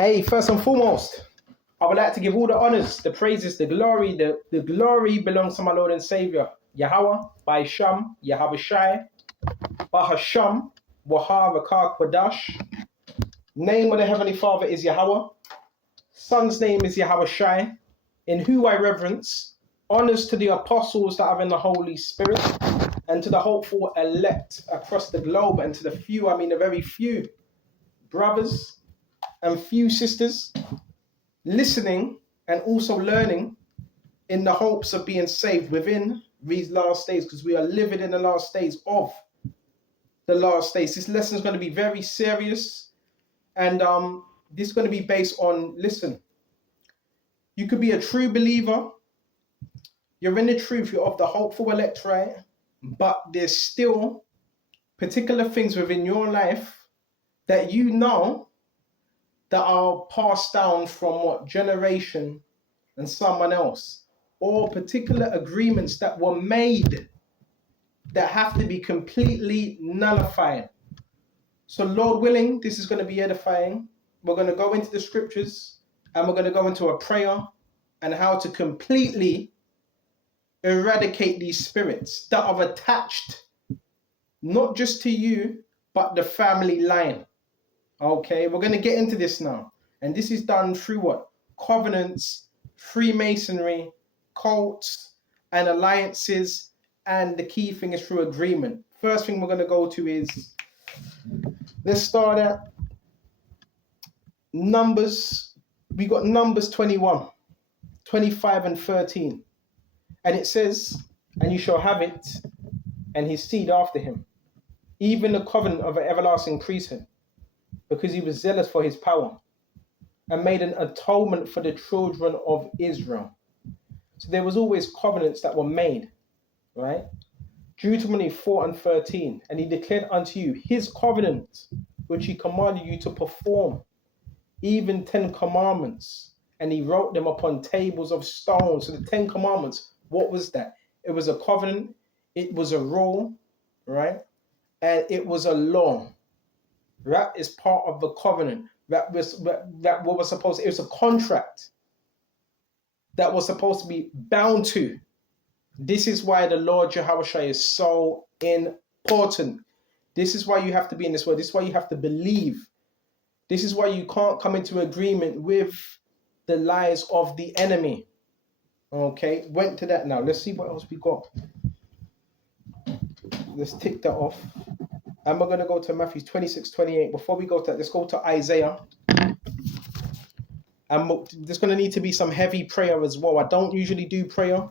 Hey, first and foremost, I would like to give all the honors, the praises, the glory. The glory belongs to my Lord and Savior, Yahweh, by Sham, Yahweh Shai, Bahasham, Wahar Rakar Kwadash. Name of the Heavenly Father is Yahweh. Son's name is Yahweh Shai, in who I reverence. Honors to the apostles that are in the Holy Spirit, and to the hopeful elect across the globe, and to the few, I mean the very few, brothers and few sisters listening and also learning in the hopes of being saved within these last days, because we are living in the last days of the last days. This lesson is going to be very serious, and this is going to be based on, listen, you could be a true believer, you're in the truth, you're of the hopeful elect, right? But there's still particular things within your life that you know that are passed down from what generation and someone else, or particular agreements that were made that have to be completely nullified. So Lord willing, this is going to be edifying. We're going to go into the scriptures and we're going to go into a prayer and how to completely eradicate these spirits that are attached not just to you, but the family line. Okay, we're going to get into this now. And this is done through what? Covenants, Freemasonry, cults, and alliances. And the key thing is through agreement. First thing we're going to go to is, let's start at Numbers. We got Numbers 21, 25 and 13. And it says, and you shall have it, and his seed after him, even the covenant of an everlasting priesthood, because he was zealous for his power, and made an atonement for the children of Israel. So there was always covenants that were made, right? Deuteronomy 4 and 13, and he declared unto you his covenant, which he commanded you to perform, even 10 commandments, and he wrote them upon tables of stone. So the 10 commandments, what was that? It was a covenant, it was a rule, right? And it was a law. That is part of the covenant. That what was supposed, it was a contract that was supposed to be bound to. This is why the Lord Jehoshua is so important. This is why you have to be in this word. This is why you have to believe. This is why you can't come into agreement with the lies of the enemy. Okay, went to that now. Let's see what else we got. Let's tick that off. And we're going to go to Matthew 26, 28. Before we go to that, let's go to Isaiah. And there's going to need to be some heavy prayer as well. I don't usually do prayer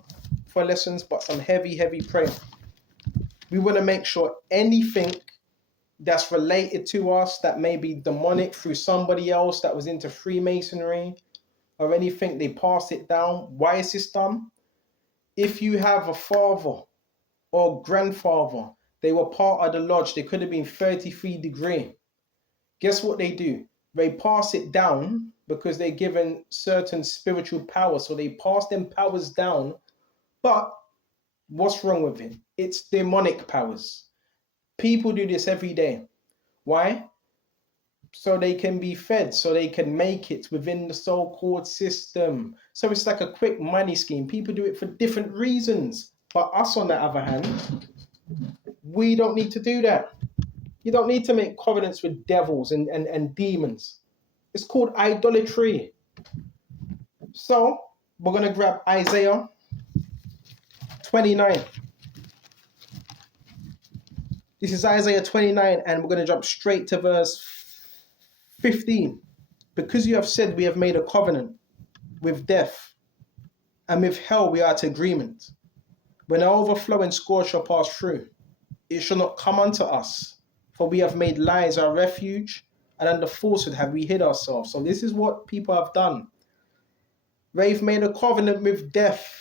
for lessons, but some heavy prayer. We want to make sure anything that's related to us that may be demonic through somebody else that was into Freemasonry or anything, they passed it down. Why is this done? If you have a father or grandfather, they were part of the lodge, they could have been 33 degree. Guess what they do? They pass it down because they're given certain spiritual powers. So they pass them powers down. But what's wrong with it? It's demonic powers. People do this every day. Why? So they can be fed, so they can make it within the so-called system. So it's like a quick money scheme. People do it for different reasons. But us, on the other hand, we don't need to do that. You don't need to make covenants with devils and demons. It's called idolatry. So we're going to grab Isaiah 29. This is Isaiah 29, and we're going to jump straight to verse 15. Because you have said we have made a covenant with death, and with hell we are at agreement. When an overflowing scourge shall pass through, it shall not come unto us. For we have made lies our refuge, and under falsehood have we hid ourselves. So this is what people have done. They've made a covenant with death,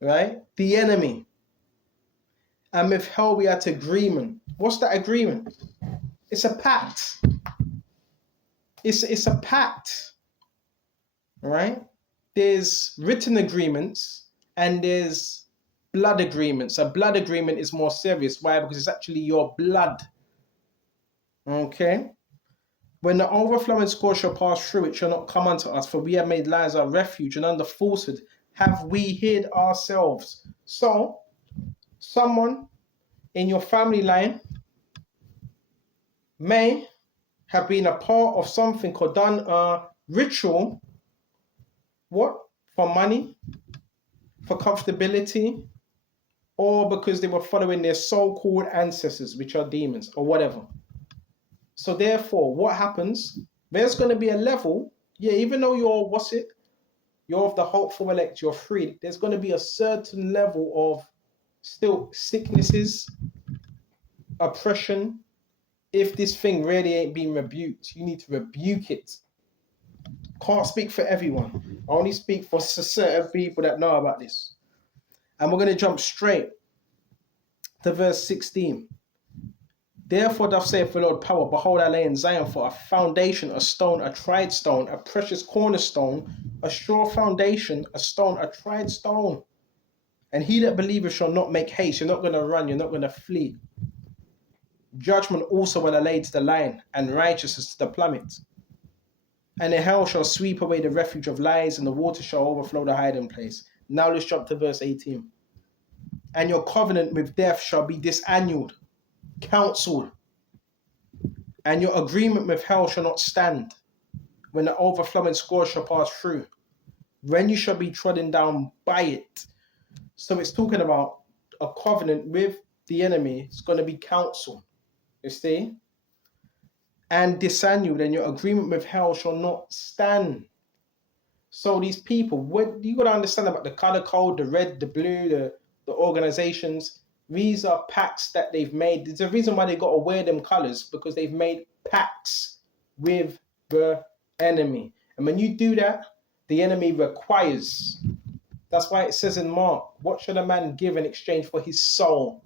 right? The enemy. And with hell we are at agreement. What's that agreement? It's a pact. It's a pact, right? There's written agreements and there's blood agreements. A blood agreement is more serious. Why? Because it's actually your blood. Okay? When the overflowing scourge shall pass through, it shall not come unto us, for we have made lies our refuge, and under falsehood have we hid ourselves. So, someone in your family line may have been a part of something or done a ritual, what? For money, for comfortability, or because they were following their so-called ancestors, which are demons, or whatever. So therefore, what happens? There's going to be a level, yeah, even though you're of the hopeful elect, you're free, there's going to be a certain level of still sicknesses, oppression. If this thing really ain't being rebuked, you need to rebuke it. Can't speak for everyone. I only speak for certain people that know about this. And we're going to jump straight to verse 16. Therefore doth saith the Lord power, behold, I lay in Zion for a foundation, a stone, a tried stone, a precious cornerstone, a sure foundation, a stone, a tried stone. And he that believeth shall not make haste. You're not going to run, you're not going to flee. Judgment also will I lay to the lion, and righteousness to the plummet. And the hell shall sweep away the refuge of lies, and the water shall overflow the hiding place. Now let's jump to verse 18. And your covenant with death shall be disannulled, counselled, and your agreement with hell shall not stand, when the overflowing scourge shall pass through, when you shall be trodden down by it. So it's talking about a covenant with the enemy. It's going to be counsel, you see, and disannulled, and your agreement with hell shall not stand. So these people, what you got to understand about the color code, the red, the blue, the organizations, these are pacts that they've made. There's a reason why they got to wear them colors, because they've made pacts with the enemy. And when you do that, the enemy requires. That's why it says in Mark, what should a man give in exchange for his soul,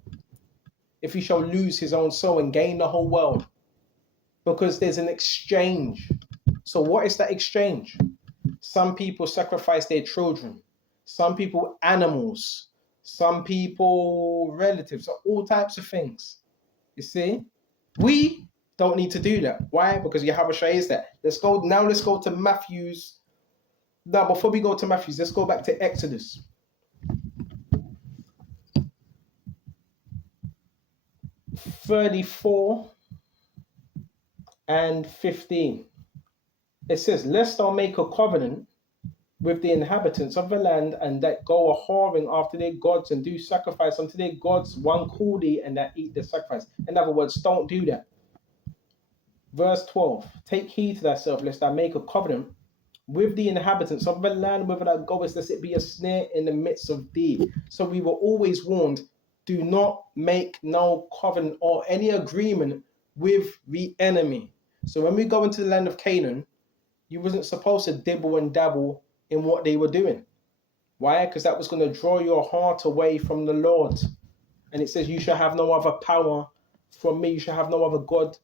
if he shall lose his own soul and gain the whole world? Because there's an exchange. So what is that exchange? Some people sacrifice their children. Some people animals. Some people relatives. All types of things. You see? We don't need to do that. Why? Because Yahushua is that. Let's go to Matthew's. Now, before we go to Matthew's, let's go back to Exodus. (34 and 15). It says, lest thou make a covenant with the inhabitants of the land, and that go a whoring after their gods, and do sacrifice unto their gods one coolie, and that eat the sacrifice. In other words, don't do that. Verse 12, take heed to thyself, lest thou make a covenant with the inhabitants of the land whither thou goest, lest it be a snare in the midst of thee. So we were always warned, do not make no covenant or any agreement with the enemy. So when we go into the land of Canaan, you wasn't supposed to dibble and dabble in what they were doing. Why? Because that was going to draw your heart away from the Lord. And it says, you shall have no other power from me. You shall have no other God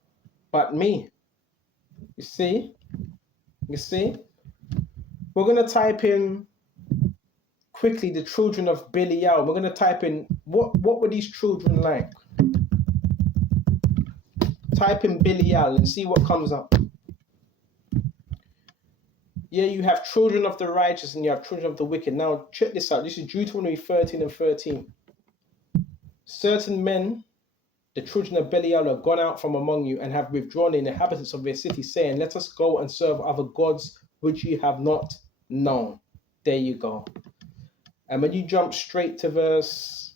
but me. You see? You see? We're going to type in quickly the children of Belial. We're going to type in, what were these children like? Type in Belial and see what comes up. Yeah, you have children of the righteous and you have children of the wicked. Now, check this out. This is Deuteronomy 13 and 13. Certain men, the children of Belial, are gone out from among you and have withdrawn the inhabitants of their city, saying, let us go and serve other gods which ye have not known. There you go. And when you jump straight to verse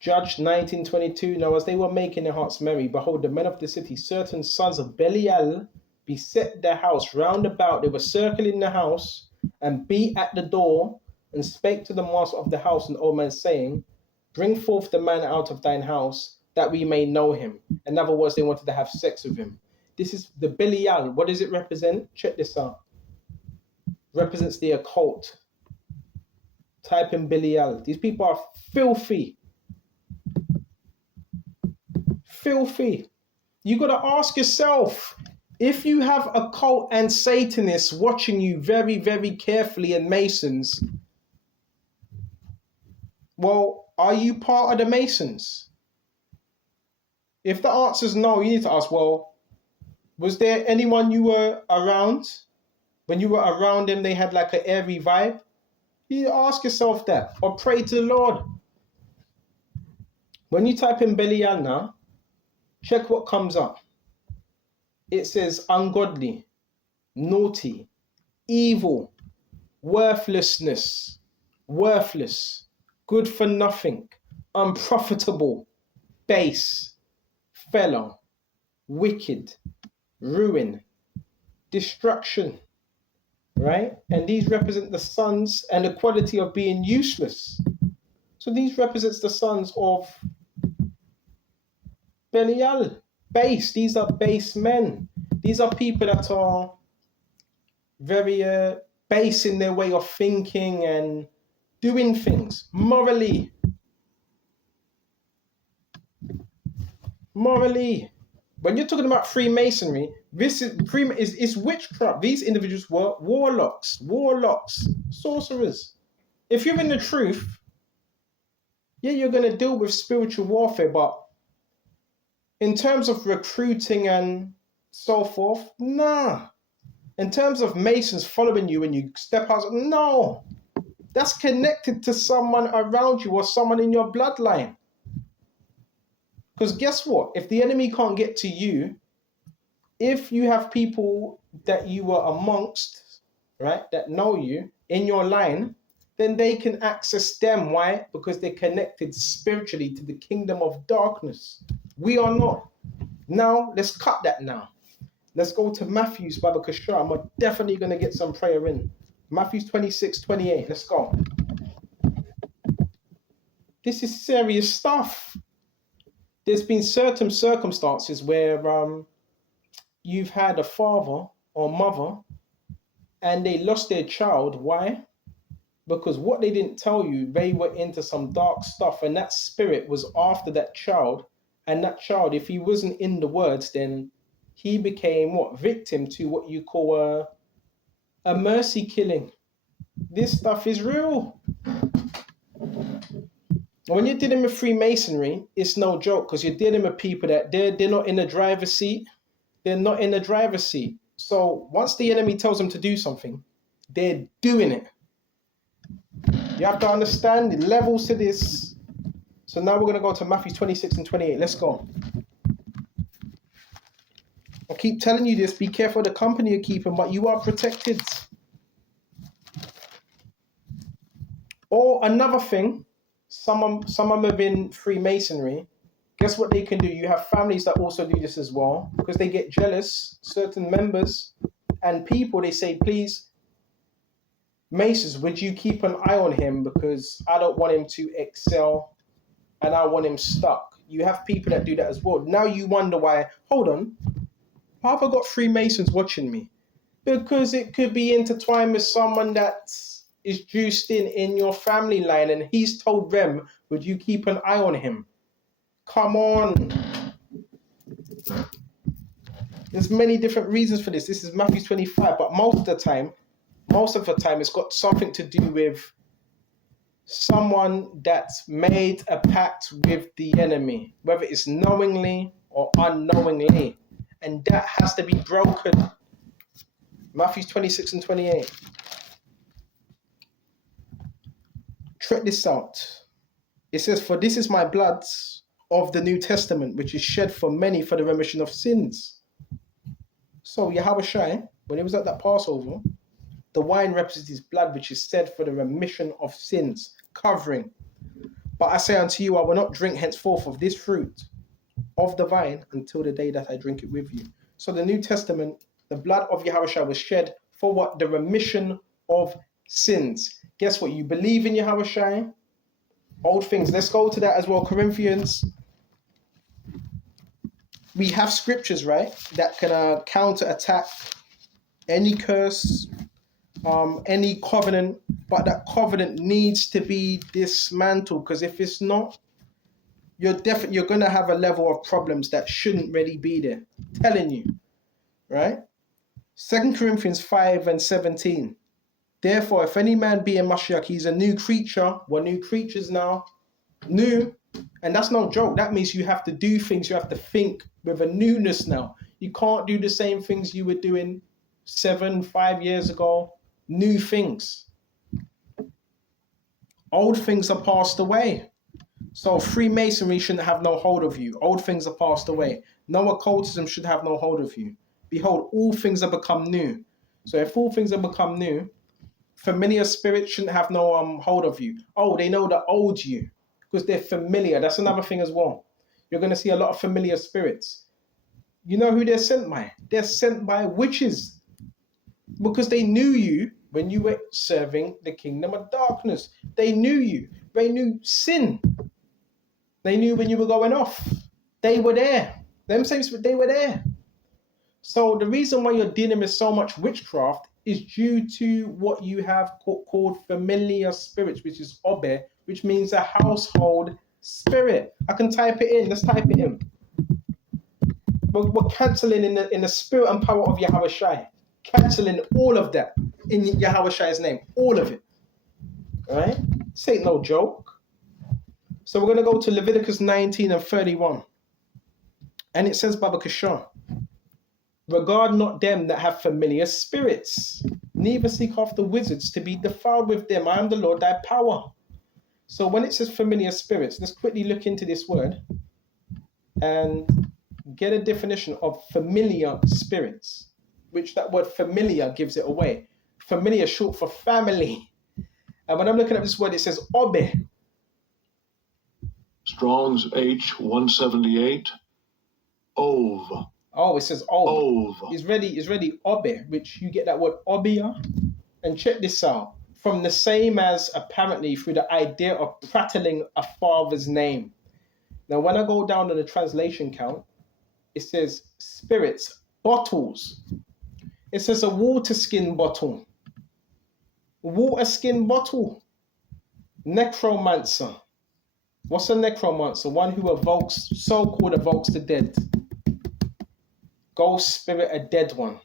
Judge 19:22, now as they were making their hearts merry, behold, the men of the city, certain sons of Belial, beset their house round about. They were circling the house and beat at the door and spake to the master of the house and old man, saying, bring forth the man out of thine house, that we may know him. In other words, they wanted to have sex with him. This is the Belial. What does it represent? Check this out. Represents the occult. Type in Belial. These people are filthy. Filthy. You got to ask yourself, if you have a cult and Satanists watching you very, very carefully, and Masons, well, are you part of the Masons? If the answer is no, you need to ask, well, Was there anyone you were around? When you were around them, they had like an airy vibe? You ask yourself that, or pray to the Lord. When you type in Belial now, check what comes up. It says ungodly, naughty, evil, worthlessness, worthless, good for nothing, unprofitable, base, fellow, wicked, ruin, destruction, right? And these represent the sons and the quality of being useless. So these represents the sons of Belial, base. These are base men. These are people that are very base in their way of thinking and doing things morally. When you're talking about Freemasonry, this is witchcraft. These individuals were warlocks, sorcerers. If you're in the truth, yeah, you're going to deal with spiritual warfare, but in terms of recruiting and so forth, nah. In terms of Masons following you when you step out, no. That's connected to someone around you or someone in your bloodline. Because guess what? If the enemy can't get to you, if you have people that you were amongst, right, that know you in your line, then they can access them. Why? Because they're connected spiritually to the kingdom of darkness. We are not. Now, let's cut that now. Let's go to Matthew's Baba Kashar. I'm definitely going to get some prayer in. Matthew 26:28. Let's go. This is serious stuff. There's been certain circumstances where you've had a father or mother and they lost their child. Why? Because what they didn't tell you, they were into some dark stuff, and that spirit was after that child. And that child, if he wasn't in the words, then he became victim to what you call a mercy killing. This stuff is real. When you're dealing with Freemasonry, it's no joke, because you're dealing with people that they're not in the driver's seat. They're not in the driver's seat. So once the enemy tells them to do something, they're doing it. You have to understand the levels to this. So now we're going to go to Matthew 26 and 28. Let's go. I keep telling you this. Be careful of the company you're keeping, but you are protected. Or another thing, some within Freemasonry, guess what they can do? You have families that also do this as well, because they get jealous, certain members and people, they say, please, Masons, would you keep an eye on him, because I don't want him to excel and I want him stuck. You have people that do that as well. Now you wonder why, hold on, why have I got Freemasons watching me? Because it could be intertwined with someone that is juiced in your family line, and he's told them, would you keep an eye on him? Come on. There's many different reasons for this. This is Matthew 25, but most of the time, it's got something to do with someone that's made a pact with the enemy, whether it's knowingly or unknowingly, and that has to be broken. Matthew 26 and 28. Check this out. It says, for this is my blood of the New Testament, which is shed for many for the remission of sins. So Yahushua, when he was at that Passover, the wine represents his blood, which is shed for the remission of sins, covering. But I say unto you, I will not drink henceforth of this fruit of the vine until the day that I drink it with you. So the New Testament, the blood of Yahushua was shed for what? The remission of sins. Guess what? You believe in Yahushua? Old things. Let's go to that as well. Corinthians. We have scriptures, right, that can counter-attack any curse, any covenant, but that covenant needs to be dismantled, because if it's not, you're going to have a level of problems that shouldn't really be there. I'm telling you, right? 2 Corinthians 5 and 17. Therefore, if any man be in Mashiach, he's a new creature. We're new creatures now. New. And that's no joke. That means you have to do things. You have to think with a newness now. You can't do the same things you were doing 5 years ago. New things. Old things are passed away. So Freemasonry shouldn't have no hold of you. Old things are passed away. No occultism should have no hold of you. Behold, all things have become new. So if all things have become new, familiar spirits shouldn't have no hold of you. Oh, they know the old you because they're familiar. That's another thing as well. You're going to see a lot of familiar spirits. You know who they're sent by? They're sent by witches because they knew you when you were serving the kingdom of darkness. They knew you. They knew sin. They knew when you were going off. They were there. Them same spirits, they were there. So the reason why you're dealing with so much witchcraft is due to what you have called familiar spirits, which is obe, which means a household spirit. I can type it in. Let's type it in. We're cancelling in the spirit and power of Yahweh Shai. Cancelling all of that in Yahweh Shai's name. All of it. All right? This ain't no joke. So we're going to go to Leviticus 19 and 31. And it says, Baba Kashar, regard not them that have familiar spirits, neither seek after wizards to be defiled with them. I am the Lord thy power. So when it says familiar spirits, let's quickly look into this word and get a definition of familiar spirits, which that word familiar gives it away. Familiar, short for family. And when I'm looking at this word, it says obe. Strong's H178. Ove. Oh, it says ove. Ove. It's ready obe, which you get that word obia. And check this out. From the same as apparently through the idea of prattling a father's name. Now, when I go down to the translation count, it says spirits, bottles. It says a water skin bottle. Water skin bottle. Necromancer. What's a necromancer? One who evokes, so-called evokes the dead. Ghost spirit, a dead one.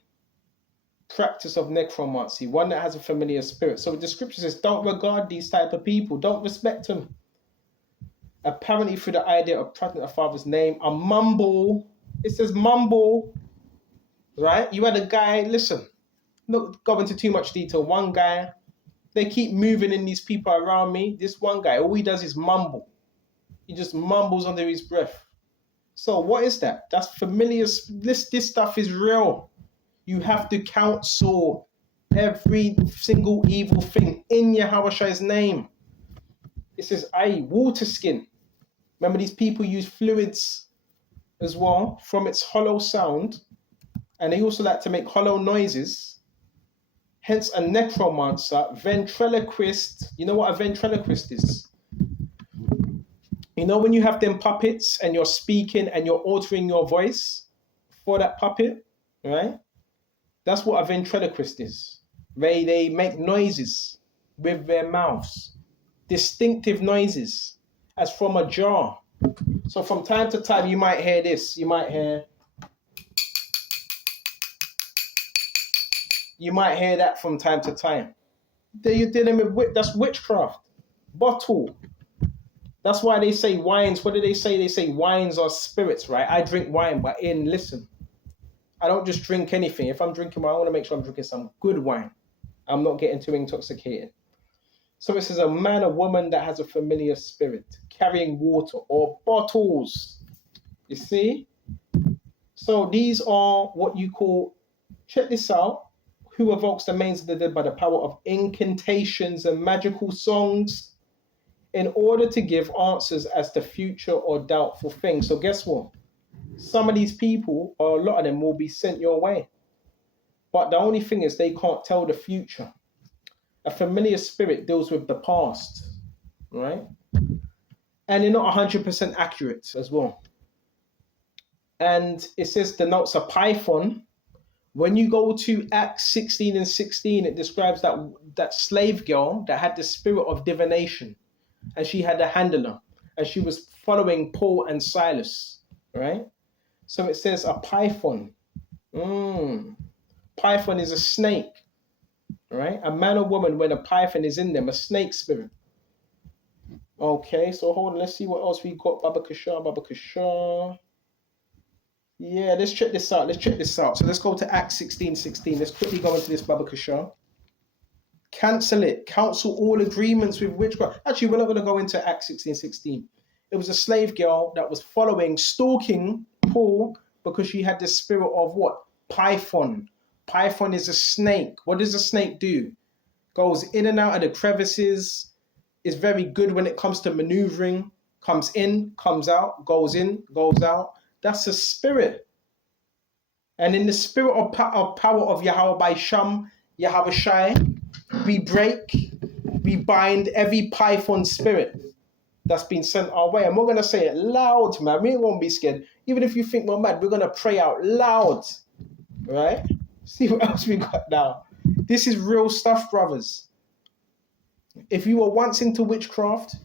Practice of necromancy, one that has a familiar spirit. So the scripture says, don't regard these type of people. Don't respect them. Apparently through the idea of prattling a father's name, a mumble. It says mumble, right? You had a guy, listen, not go into too much detail. One guy, they keep moving in these people around me. This one guy, all he does is mumble. He just mumbles under his breath. So what is that? That's familiar. This stuff is real. You have to counsel every single evil thing in Yahweh Shai's name. It says, water skin. Remember, these people use fluids as well from its hollow sound. And they also like to make hollow noises. Hence a necromancer, ventriloquist. You know what a ventriloquist is? You know when you have them puppets and you're speaking and you're altering your voice for that puppet, right? That's what a ventriloquist is. They make noises with their mouths. Distinctive noises as from a jar. So from time to time you might hear this. You might hear that from time to time. You're dealing with that's witchcraft. Bottle. That's why they say wines. What do they say? They say wines are spirits, right? I drink wine, but listen. I don't just drink anything. If I'm drinking wine, I want to make sure I'm drinking some good wine. I'm not getting too intoxicated. So it says a man or woman that has a familiar spirit, carrying water or bottles. You see? So these are what you call, check this out, who evokes the mains of the dead by the power of incantations and magical songs in order to give answers as to future or doubtful things. So guess what? Some of these people, or a lot of them, will be sent your way. But the only thing is they can't tell the future. A familiar spirit deals with the past, right? And they're not 100% accurate as well. And it says denotes a python. When you go to Acts 16 and 16, it describes that slave girl that had the spirit of divination. And she had a handler. And she was following Paul and Silas, right? So it says a python. Python is a snake, right? A man or woman, when a python is in them, a snake spirit. Okay, so hold on. Let's see what else we got. Baba Kashar. Yeah, let's check this out. Let's check this out. So let's go to Acts 16:16. Let's quickly go into this Baba Kasha. Cancel it. Cancel all agreements with witchcraft. Actually, we're not going to go into Acts 16:16. It was a slave girl that was stalking Paul because she had the spirit of what? Python. Python is a snake. What does a snake do? Goes in and out of the crevices. Is very good when it comes to maneuvering. Comes in, comes out, goes in, goes out. That's a spirit. And in the spirit of power of Yahweh by Sham, Yahweh Shai, we bind every python spirit that's been sent our way. And we're going to say it loud, man. We ain't going to be scared. Even if you think we're mad, we're going to pray out loud. Right? See what else we got now. This is real stuff, brothers. If you were once into witchcraft,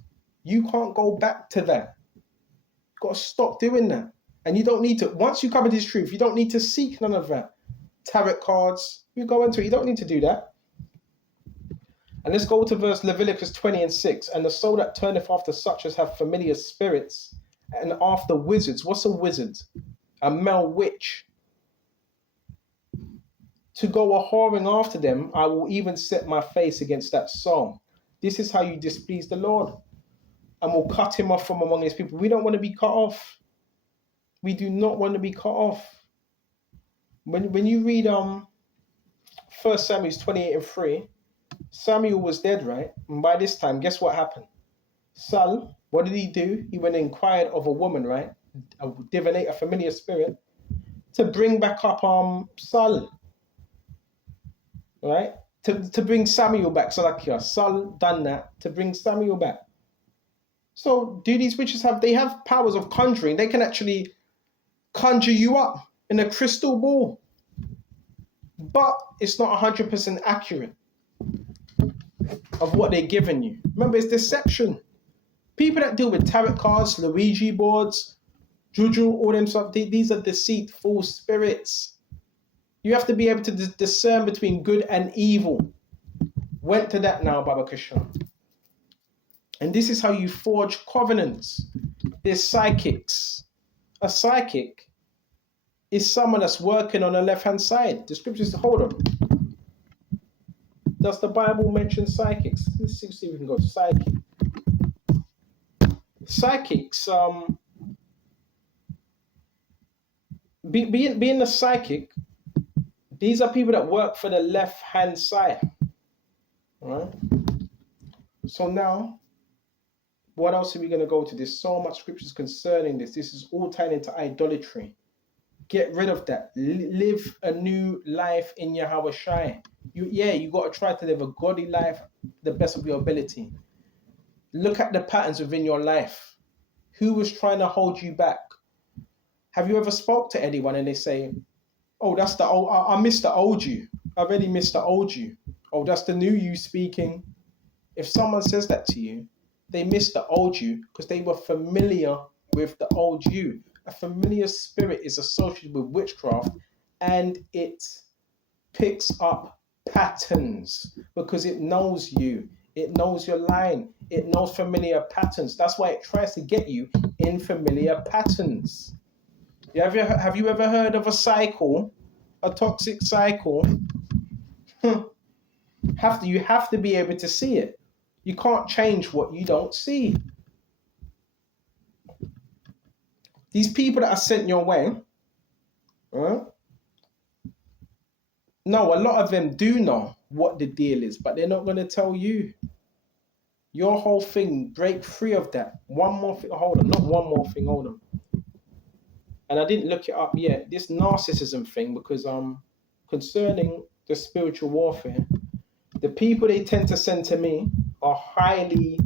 you can't go back to that. You've got to stop doing that. And you don't need to, once you cover this truth, you don't need to seek none of that. Tarot cards, you go into it, you don't need to do that. And let's go to verse Leviticus 20:6. And the soul that turneth after such as have familiar spirits and after wizards. What's a wizard? A male witch. To go a whoring after them, I will even set my face against that soul. This is how you displease the Lord. And will cut him off from among his people. We don't want to be cut off. We do not want to be cut off. When you read 1 Samuel 28:3, Samuel was dead, right? And by this time, guess what happened? Saul, what did he do? He went and inquired of a woman, right? A divinate, a familiar spirit, to bring back up Saul, right? To bring Samuel back. So like Saul done that to bring Samuel back. So do these witches they have powers of conjuring? They can actually conjure you up in a crystal ball. But it's not 100% accurate of what they're giving you. Remember, it's deception. People that deal with tarot cards, Luigi boards, juju, all them stuff, these are deceitful spirits. You have to be able to discern between good and evil. Went to that now, Baba Krishna. And this is how you forge covenants. There's psychics. A psychic is someone that's working on the left-hand side. The scriptures, hold on. Does the Bible mention psychics? Let's see if we can go to psychic. Psychics, being a psychic, these are people that work for the left-hand side. All right? So now, what else are we going to go to? There's so much scriptures concerning this. This is all tied into idolatry. Get rid of that. Live a new life in Yahweh Shai. You got to try to live a godly life the best of your ability. Look at the patterns within your life. Who was trying to hold you back? Have you ever spoke to anyone and they say, oh, that's the old, I miss the old you. I really miss the old you. Oh, that's the new you speaking. If someone says that to you, they miss the old you because they were familiar with the old you. A familiar spirit is associated with witchcraft and it picks up patterns because it knows you. It knows your line. It knows familiar patterns. That's why it tries to get you in familiar patterns. Have you ever heard of a cycle, a toxic cycle? You have to be able to see it. You can't change what you don't see. These people that are sent your way, no, a lot of them do know what the deal is, but they're not going to tell you. Your whole thing, break free of that. One more thing, hold on. And I didn't look it up yet. This narcissism thing, because concerning the spiritual warfare, the people they tend to send to me are highly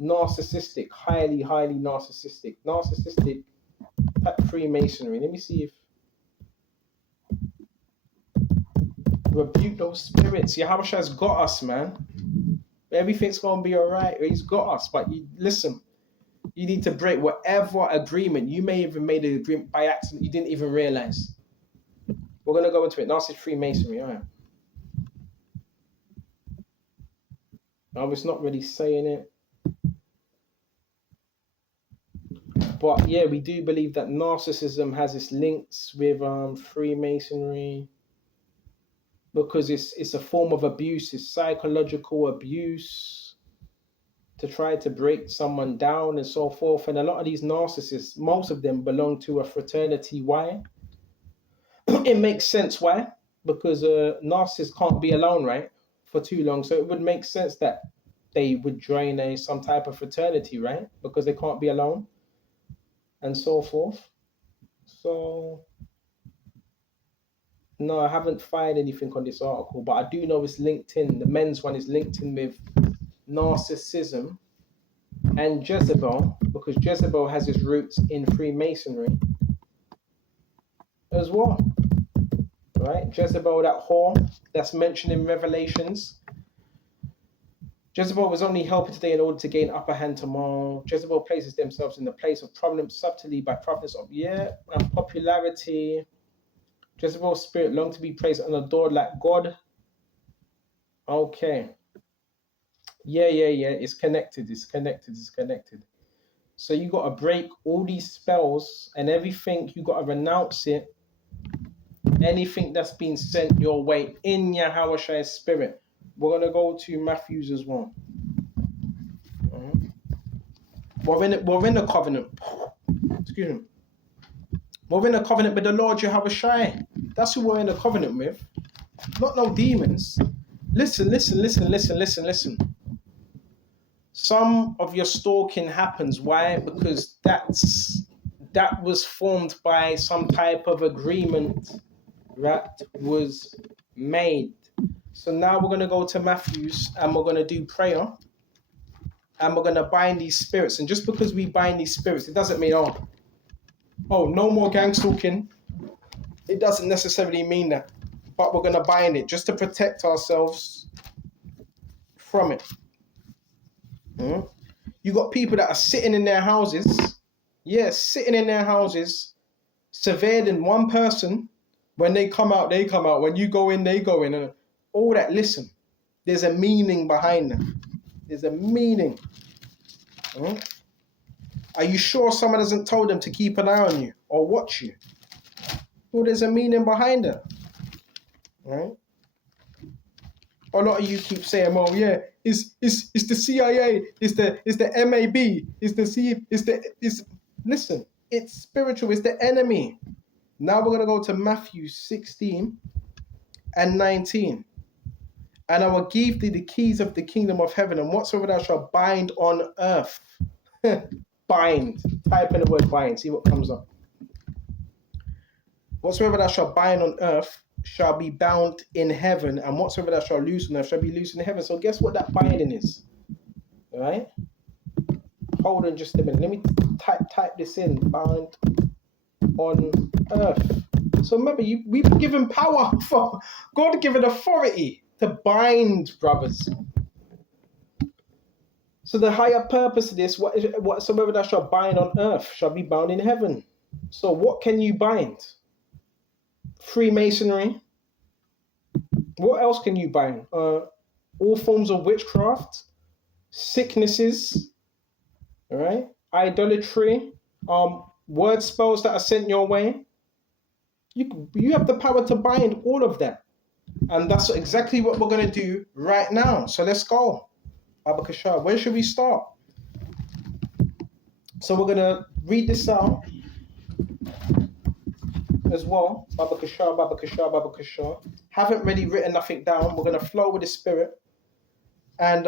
narcissistic, highly narcissistic. Narcissistic Freemasonry. Let me see if rebuke those spirits. Yahweh has got us, man. Everything's gonna be all right. He's got us. But listen, you need to break whatever agreement. You may even made an agreement by accident. You didn't even realize. We're gonna go into it. Narcissist Freemasonry. All right. I was not really saying it. But yeah, we do believe that narcissism has its links with Freemasonry, because it's a form of abuse. It's psychological abuse to try to break someone down and so forth. And a lot of these narcissists, most of them belong to a fraternity. Why? It makes sense why, because narcissists can't be alone, right, for too long. So it would make sense that they would join some type of fraternity, right, because they can't be alone and so forth. So no, I haven't found anything on this article, but I do know it's linked in. The men's one is linked in with narcissism and Jezebel, because Jezebel has its roots in Freemasonry as well. Right? Jezebel, that whore that's mentioned in Revelations. Jezebel was only helping today in order to gain upper hand tomorrow. Jezebel places themselves in the place of prominence subtly by providence of and popularity. Jezebel's spirit longed to be praised and adored like God. Okay. Yeah. It's connected. So you got to break all these spells and everything. You got to renounce it. Anything that's been sent your way in Yahweh's spirit. We're going to go to Matthew's as well. We're in the covenant. Excuse me. We're in a covenant with the Lord Yahweh. That's who we're in a covenant with. Not no demons. Listen. Some of your stalking happens. Why? Because that was formed by some type of agreement that was made. So now we're going to go to Matthew's and we're going to do prayer. And we're going to bind these spirits. And just because we bind these spirits, it doesn't mean, oh, no more gang stalking. It doesn't necessarily mean that. But we're going to bind it just to protect ourselves from it. You got people that are sitting in their houses. Yeah, sitting in their houses, surveying one person. When they come out, they come out. When you go in, they go in. And all that, listen, there's a meaning behind them. There's a meaning. Are you sure someone hasn't told them to keep an eye on you or watch you? Well, there's a meaning behind it. Right? A lot of you keep saying, "Well, yeah, it's the CIA, it's the MAB, listen, it's spiritual, it's the enemy." Now we're gonna go to Matthew 16 and 19. And I will give thee the keys of the kingdom of heaven, and whatsoever thou shalt bind on earth. Bind. Type in the word bind, see what comes up. Whatsoever thou shalt bind on earth shall be bound in heaven, and whatsoever thou shalt loose on earth shall be loosed in heaven. So guess what that binding is? All right? Hold on just a minute. Let me type this in. Bound on earth. So remember, we've been given power for God, given authority to bind, brothers. So the higher purpose of this, whatsoever thou shalt bind on earth shall be bound in heaven. So what can you bind? Freemasonry. What else can you bind? All forms of witchcraft, sicknesses, all right, idolatry, word spells that are sent your way. You have the power to bind all of that. And that's exactly what we're going to do right now. So let's go. Abakashah. Where should we start? So we're going to read this out as well. Babakashah. Haven't really written nothing down. We're going to flow with the spirit. And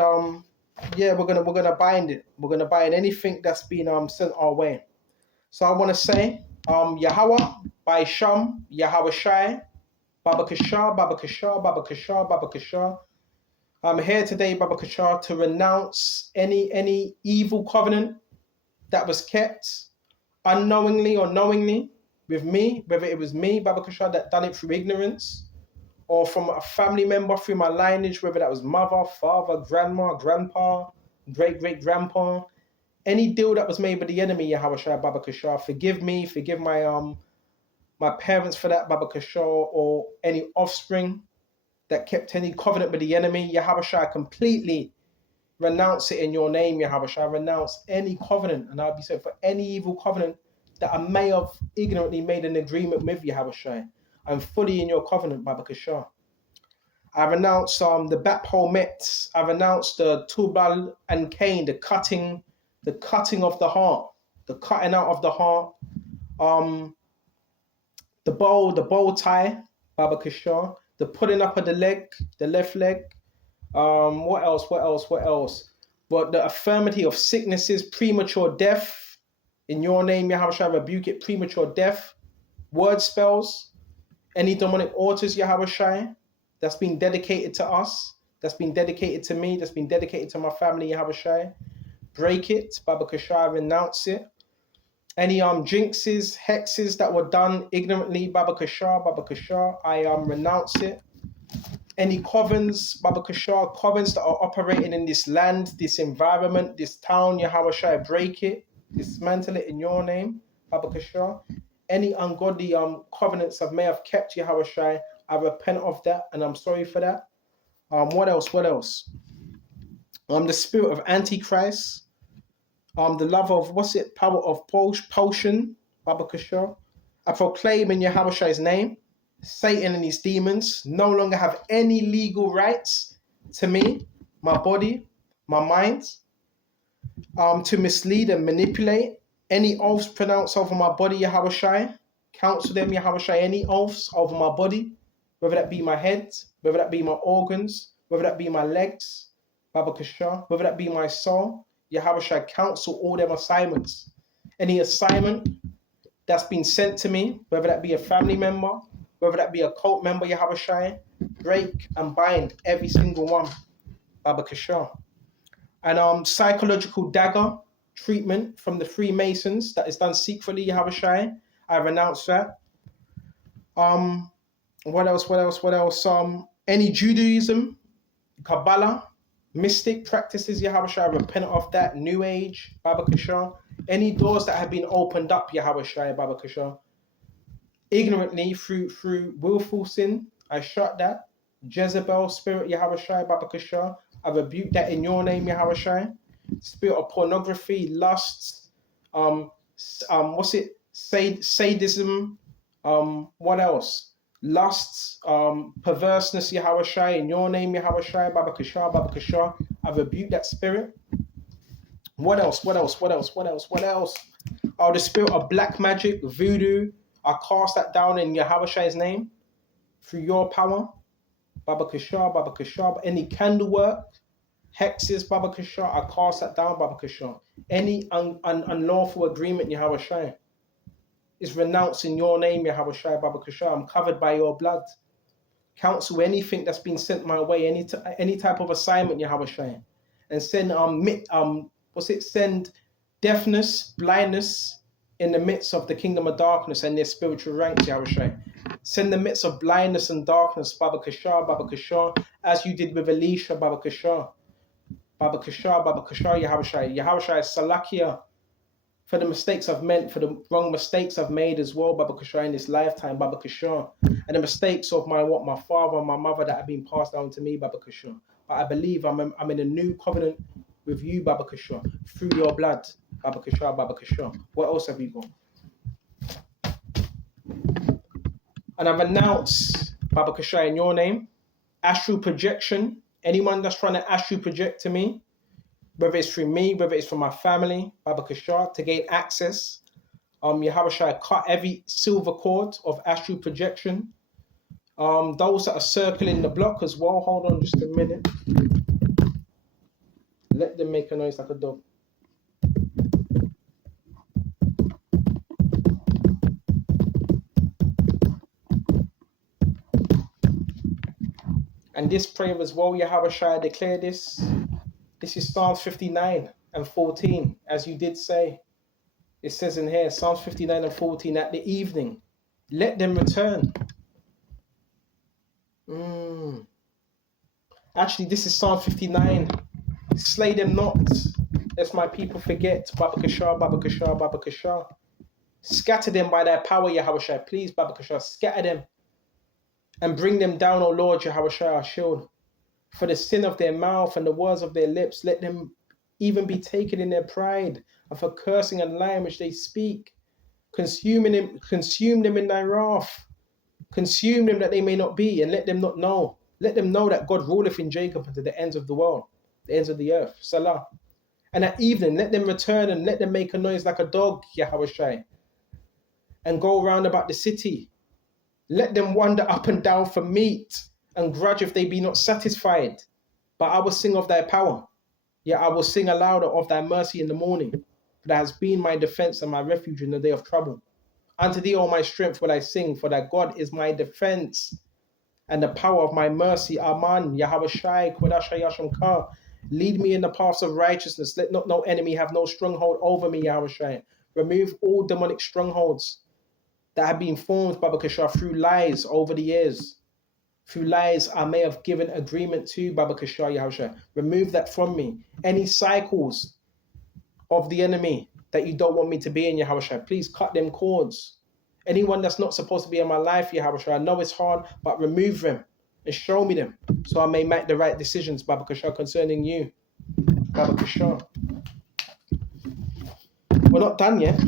we're gonna bind it. We're gonna bind anything that's been sent our way. So I want to say Yahweh by Sham, Yahweh Shai, Babakashah. I'm here today, Babakashah, to renounce any evil covenant that was kept unknowingly or knowingly with me, whether it was me, Babakashah, that done it through ignorance, or from a family member through my lineage, whether that was mother, father, grandma, grandpa, great-great-grandpa. Any deal that was made with the enemy, Yahweh Shai, Babakashah, forgive me, forgive my parents for that, Babakashah, or any offspring that kept any covenant with the enemy, Yahweh Shai, completely renounce it in your name, Yahweh Shai. I renounce any covenant, and I'll be sorry for any evil covenant that I may have ignorantly made an agreement with Yahweh Shai. I'm fully in your covenant, Baba Kashar. I renounce the Bapho Metz. I renounce the Tubal and Cain, the cutting of the heart, the cutting out of the heart. The bow tie, Baba Kashar. The putting up of the leg, the left leg. What else? But the affirmity of sicknesses, premature death. In your name, Yahweh Shai, rebuke it, premature death. Word spells, any demonic altars, Yahweh Shai, that's been dedicated to us, that's been dedicated to me, that's been dedicated to my family, Yahweh Shai. Break it, Baba Kashai, renounce it. Any jinxes, hexes that were done ignorantly, Baba Kashar, I renounce it. Any covens, Baba Kashar, covens that are operating in this land, this environment, this town, Yahweh Shai, break it, dismantle it in your name, Baba Kashar. Any ungodly covenants I may have kept, Yahweh Shai, I repent of that and I'm sorry for that. What else? The spirit of Antichrist, the love of, power of potion, Baba Kashar. I proclaim in Yahweh Shai's name, Satan and his demons no longer have any legal rights to me, my body, my mind, to mislead and manipulate. Any oaths pronounced over my body, Yahweh Shai, counsel them, Yahweh Shai, any oaths over my body, whether that be my head, whether that be my organs, whether that be my legs, Baba Kashar, whether that be my soul, Yahweh Shai, counsel all them assignments. Any assignment that's been sent to me, whether that be a family member, whether that be a cult member, Yahweh Shai, break and bind every single one, Baba Kashar. And psychological dagger treatment from the Freemasons that is done secretly, Yahweh Shai, I renounce that. What else? Any Judaism, Kabbalah, mystic practices, Yahweh Shai, repent of that. New Age, Baba Kashar. Any doors that have been opened up, Yahweh Shai, Baba Kashar, ignorantly through willful sin, I shut that. Jezebel spirit, Yahweh Shai, Baba Kashar, I rebuke that in your name, Yahweh Shai. Spirit of pornography, lusts, sadism, what else? Lusts, perverseness, Yahweh Shai, in your name, Yahweh Shai, Baba Kashar, I rebuke that spirit. What else? The spirit of black magic, voodoo, I cast that down in Yahweh Shai's name through your power, Baba Kashar. Any candle work, hexes, Baba Kashar, I cast that down, Baba Kashar. Any unlawful agreement, Yahweh Shai, is renounced in your name, Yahweh Shai, Baba Kashar. I'm covered by your blood. Counsel anything that's been sent my way, any type of assignment, Yahweh Shai, and send send deafness, blindness in the midst of the kingdom of darkness and their spiritual ranks, Yahweh Shai. Send the midst of blindness and darkness, Baba Kashar, as you did with Elisha, Baba Kashar, Yahweh Shai, Salakia, for the mistakes I've meant, for the wrong mistakes I've made as well, Baba Kashar, in this lifetime, Baba Kashar, and the mistakes of my father and my mother that have been passed down to me, Baba Kashar. But I believe I'm in a new covenant with you, Baba Kashar, through your blood, Baba Kashar. What else have you got? And I've announced, Baba Kashar, in your name, astral projection. Anyone that's trying to astral project to me, whether it's through me, whether it's from my family, Baba Kashar, to gain access. Yahweh Shai, cut every silver cord of astral projection. Those that are circling the block as well, hold on just a minute. Let them make a noise like a dog. And this prayer as well, Yahweh Shai, declare this. This is Psalms 59 and 14, as you did say. It says in here, Psalms 59 and 14, at the evening, let them return. Actually, this is Psalm 59. Slay them not, lest my people forget. Baba Kashar. Scatter them by their power, Yahweh Shai. Please, Baba Kashar, scatter them and bring them down, O Lord, Yahweh Shai, our shield. For the sin of their mouth and the words of their lips, let them even be taken in their pride, and for cursing and lying which they speak. Consume them in thy wrath. Consume them that they may not be, and let them not know. Let them know that God ruleth in Jacob unto the ends of the world, the ends of the earth. Salah. And at evening, let them return and let them make a noise like a dog, Yahweh, and go round about the city. Let them wander up and down for meat, and grudge if they be not satisfied. But I will sing of thy power. Yet I will sing aloud of thy mercy in the morning. For thou hast been my defense and my refuge in the day of trouble. Unto thee, O my strength, will I sing, for thy God is my defense and the power of my mercy. Aman, Yahweh Shai, Kodash Hayasham Ka. Lead me in the paths of righteousness. Let not no enemy have no stronghold over me, Yahweh Shai. Remove all demonic strongholds that have been formed, Baba Kashar, through lies over the years. Through lies I may have given agreement to, Baba Kashar, Yahweh Shai. Remove that from me. Any cycles of the enemy that you don't want me to be in, Yahweh Shai, please cut them cords. Anyone that's not supposed to be in my life, Yahweh Shai, I know it's hard, but remove them and show me them so I may make the right decisions, Baba Kashar, concerning you, Baba Kashar. We're not done yet.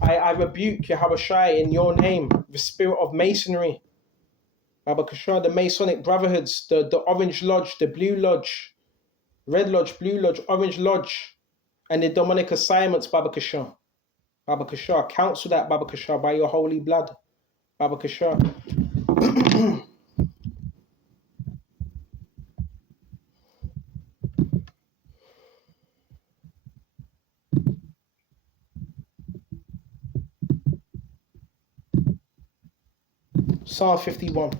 I rebuke Yahweh Shai in your name, the spirit of masonry, Baba Kashar, the Masonic brotherhoods, the Orange Lodge, the Blue Lodge, Red Lodge, Blue Lodge, Orange Lodge, and the demonic assignments, Baba Kashar. Baba Kashar, counsel that, Baba Kashar, by your holy blood, Baba Kashar. Psalm 51.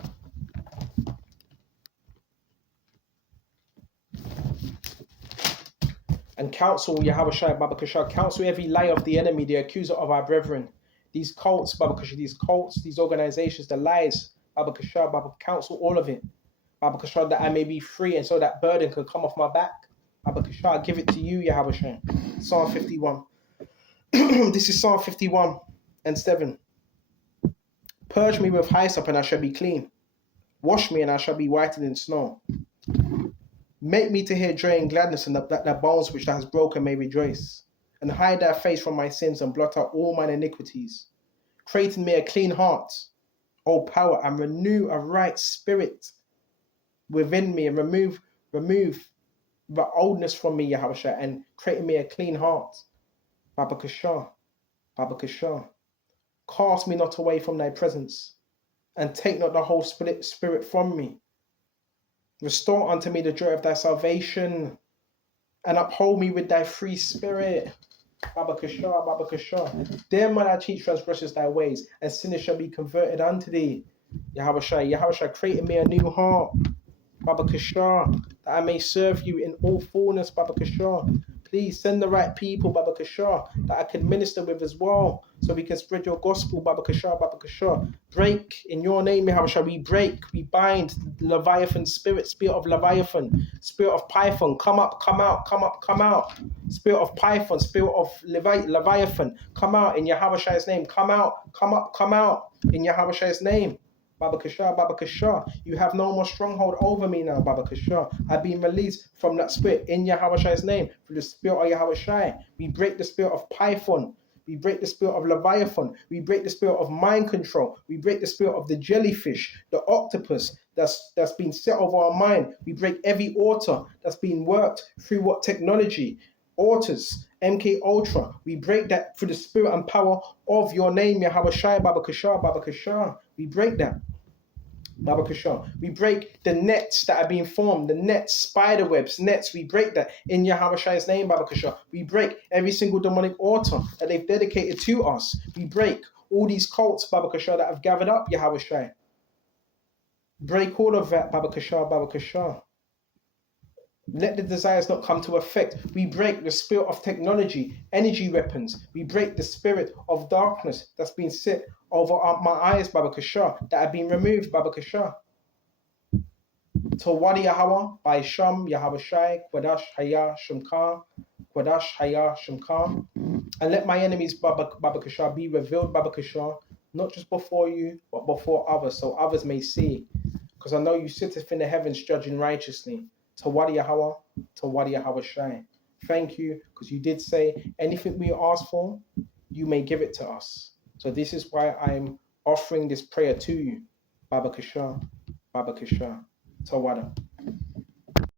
And counsel Yahweh Shai, Baba Kashar, counsel every lie of the enemy, the accuser of our brethren. These cults, Baba Kashar, these cults, these organizations, the lies, Baba Kashar, Baba, counsel all of it. Baba Kashar, that I may be free and so that burden can come off my back. Baba Kashar, I give it to you, Yahweh Shai. Psalm 51. This is Psalm 51 and 7. Purge me with hyssop and I shall be clean. Wash me and I shall be whiter than snow. Make me to hear joy and gladness, and that the bones which thou hast broken may rejoice. And hide thy face from my sins and blot out all mine iniquities. Create in me a clean heart, O power, and renew a right spirit within me, and remove the oldness from me, Yahweh, and create in me a clean heart. Baba Kashar, Baba Kashar. Cast me not away from thy presence, and take not the whole spirit from me. Restore unto me the joy of thy salvation, and uphold me with thy free spirit. Baba Kashar, Baba Kashar. Then when I teach transgressors thy ways, and sinners shall be converted unto thee. Yahweh Shai, create in me a new heart. Baba Kashar, that I may serve you in all fullness, Baba Kashar. Please send the right people, Baba Kashar, that I can minister with as well, so we can spread your gospel, Baba Kashar, Baba Kashar. Break in your name, Yahweh. We break, we bind Leviathan spirit of Leviathan, spirit of Python. Come up, come out, come up, come out. Spirit of Python, spirit of Leviathan, come out in Yahweh Shai's name. Come out, come up, come out in Yahweh Shai's name. Baba Kashar, you have no more stronghold over me now, Baba Kashar. I've been released from that spirit in Yahweh Shai's name, through the spirit of Yahweh Shai. We break the spirit of Python. We break the spirit of Leviathan. We break the spirit of mind control. We break the spirit of the jellyfish, the octopus that's been set over our mind. We break every altar that's been worked through what technology, altars, MK Ultra. We break that through the spirit and power of your name, Yahweh Shai, Baba Kashar, Baba Kashar. We break that. Baba Kashar. We break the nets that are being formed, the nets, spider webs, nets. We break that in Yahweh Shai's name, Baba Kashar. We break every single demonic altar that they've dedicated to us. We break all these cults, Baba Kashar, that have gathered up, Yahweh Shai. Break all of that, Baba Kashar, Baba Kashar. Let the desires not come to effect. We break the spirit of technology, energy weapons. We break the spirit of darkness that's been set over my eyes, Baba Kashar, that have been removed, Baba Kashar. Tawadi Yahweh, by Sham, Yahweh Shai, Kwadash Haya Shemka, Kwadash Haya Shemka. And let my enemies, Baba Kashar, be revealed, Baba Kashar, not just before you, but before others, so others may see. because I know you sitteth in the heavens judging righteously. Tawadi Yahweh, Tawadi Yahweh Shai. Thank you, because you did say anything we ask for, you may give it to us. So this is why I'm offering this prayer to you. Baba Kasha, Baba Kasha, Tawada.